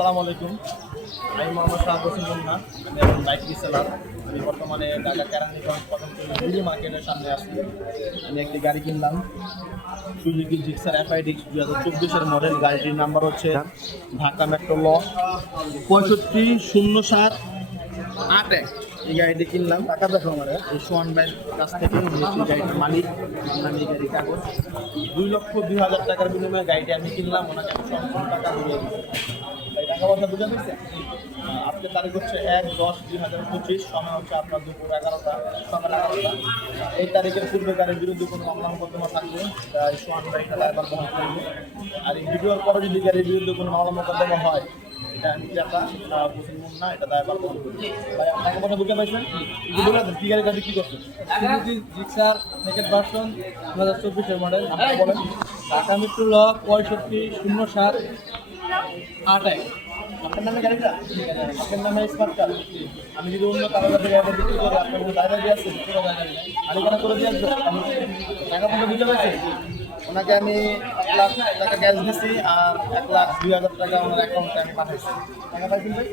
আসসালামু আলাইকুম। আমি মোহাম্মদ শাহাদ হোসেন মুন্না। আমি একজন বাইক রিসেলার। আমি বর্তমানে ঢাকা কেরানীগঞ্জ পদমপুর বিডি মার্কেটের সামনে আছি। আমি একটি গাড়ি কিনলাম, সুজুকি জিক্সার FIDX 2024-এর মডেল। গাড়িটির নাম্বার হচ্ছে ঢাকা মেট্রো ল 650781। এই গাড়িটি কিনলাম টাকা দেখো আমার এই সোহান ভাইয়ের কাছ থেকে। এই গাড়িটির মালিক, আমি এই গাড়ির কাগজ 2,02,000 টাকার বিনিময়ে গাড়িটি আমি কিনলাম। ওনাকে আমি সম্পূর্ণ টাকা দিয়ে দিচ্ছি। টাকা পয়সা বুঝে পেয়েছে। আজকের তারিখ হচ্ছে 1/10/2025, সময় হচ্ছে আপনার দুপুর 11টা, সকাল 11টা। এই তারিখের পূর্বে গাড়ির বিরুদ্ধে কোনো মামলা মোকদ্দমা থাকলে তাই সোহান ভাই এটা দায়ভার বহন করবে। আর এই ভিডিওর পরে যদি গাড়ির বিরুদ্ধে কোনো মামলা মোকদ্দমা হয়, এটা আমি টাকা বুঝুন না, এটা দায়ভার বহন করবে। ভাই টাকা পয়সা বুঝে পাইছেন? কি গাড়ির কাছে কি করছেন? সুজুকি জিক্সার নেকেট ভার্সন 2024-এর মডেল। আপনারা বলেন। ঢাকা মেট্রো ল 650781। আপনার নামে গাড়িটা? আপনার নামে স্মার্ট কার্ড? আমি যদি অন্য কারো কাছে গাড়িটা বিক্রি করি, আপনার কোনো দায়রা দিয়ে আছে? মালিকানা করে দিয়ে আসবে? টাকা পয়সা বুঝে পাইছে? ওনাকে আমি 1 লাখ টাকা ক্যাশ দিচ্ছি আর 1,02,000 টাকা ওনার অ্যাকাউন্টে আমি পাঠাইছি। টাকা পাইছেন ভাই?